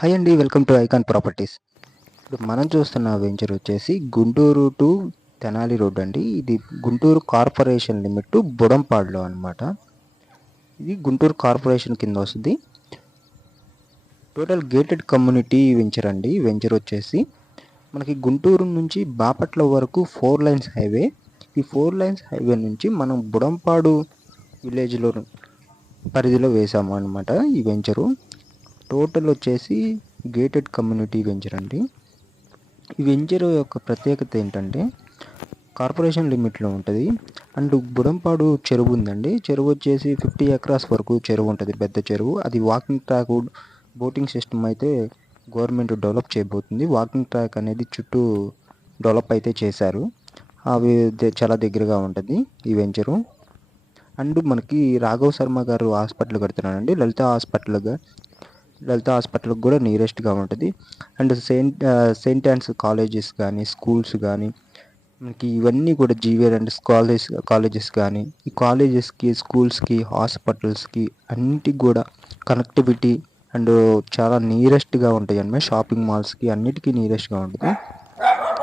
Hi అండి. Welcome to icon properties. ఇప్పుడు మనం చూస్తున్న వెంచర్ వచ్చేసి గుంటూరు టు తెనాలి రోడ్ అండి. ఇది గుంటూరు కార్పొరేషన్ లిమిట్ బుడంపాడులో అనమాట. ఇది గుంటూరు కార్పొరేషన్ కింద వస్తుంది. టోటల్ గేటెడ్ కమ్యూనిటీ వెంచర్ అండి. వెంచర్ వచ్చేసి మనకి గుంటూరు నుంచి బాపట్ల వరకు 4 లైన్స్ హైవే. ఈ 4 లైన్స్ హైవే నుంచి మనం బుడంపాడు విలేజ్లో పరిధిలో వేసాము అనమాట ఈ వెంచరు. టోటల్ వచ్చేసి గేటెడ్ కమ్యూనిటీ వెంచర్ అండి. ఈ వెంచర్ యొక్క ప్రత్యేకత ఏంటంటే కార్పొరేషన్ లిమిట్లో ఉంటుంది. అండ్ బుడంపాడు చెరువు ఉందండి. చెరువు వచ్చేసి 50 ఎకరాస్ వరకు చెరువు ఉంటుంది, పెద్ద చెరువు. అది వాకింగ్ ట్రాక్, బోటింగ్ సిస్టమ్ అయితే గవర్నమెంట్ డెవలప్ చేయబోతుంది. వాకింగ్ ట్రాక్ అనేది చుట్టూ డెవలప్ అయితే చేశారు. అవి చాలా దగ్గరగా ఉంటుంది ఈ వెంచరు. అండ్ మనకి రాఘవ్ శర్మ గారు హాస్పిటల్ కడుతున్నారండి, లలిత హాస్పిటల్కి కూడా నియరెస్ట్గా ఉంటుంది. అండ్ సెయింట్ ఆన్స్ కాలేజెస్ కానీ, స్కూల్స్ కానీ, మనకి ఇవన్నీ కూడా జీవీఆర్ అండ్ కాలేజెస్ కానీ, ఈ కాలేజెస్కి, స్కూల్స్కి, హాస్పిటల్స్కి అన్నిటికి కూడా కనెక్టివిటీ అండ్ చాలా నియరెస్ట్గా ఉంటాయి అన్నమాట. షాపింగ్ మాల్స్కి అన్నిటికీ నియరెస్ట్గా ఉంటుంది.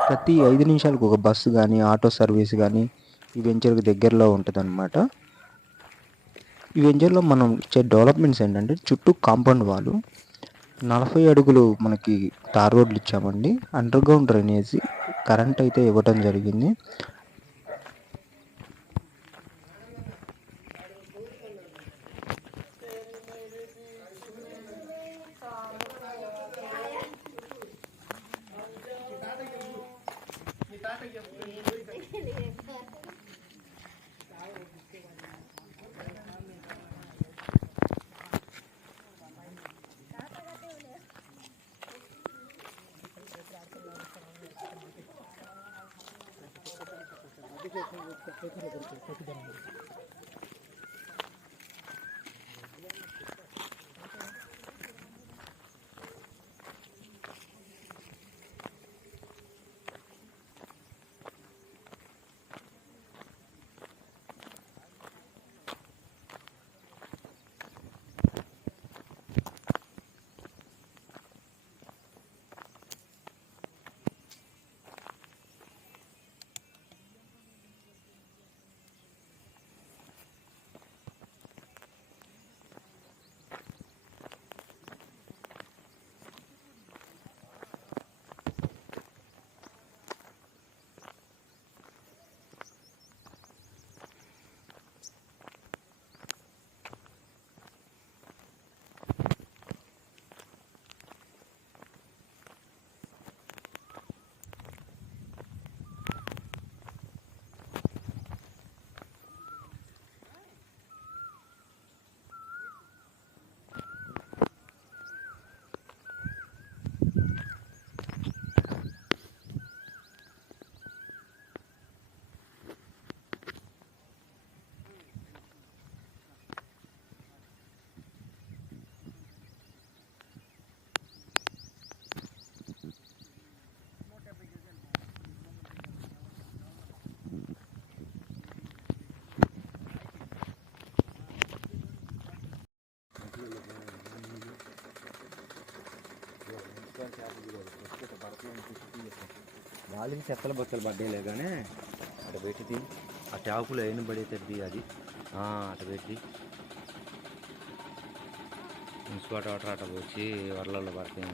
ప్రతి 5 నిమిషాలకు ఒక బస్సు కానీ, ఆటో సర్వీస్ కానీ ఈ వెంచర్కి దగ్గరలో ఉంటుంది అన్నమాట. ఈ వెంచర్లో మనం ఇచ్చే డెవలప్మెంట్స్ ఏంటంటే చుట్టూ కాంపౌండ్ వాళ్ళు 40 అడుగులు మనకి తార్ రోడ్లు ఇచ్చామండి. అండర్ గ్రౌండ్ డ్రైనేజీ, కరెంట్ అయితే ఇవ్వడం జరిగింది. వాళ్ళకి చెత్తల బొత్తలు పడ్డాయిలే కానీ అటు పెట్టింది. ఆ ట్యాపులు అయిన పడేది అది అటు పెట్టి మున్సిపాలిటీ వాటర్ అట్ట వచ్చి వరలలో పడతాయి.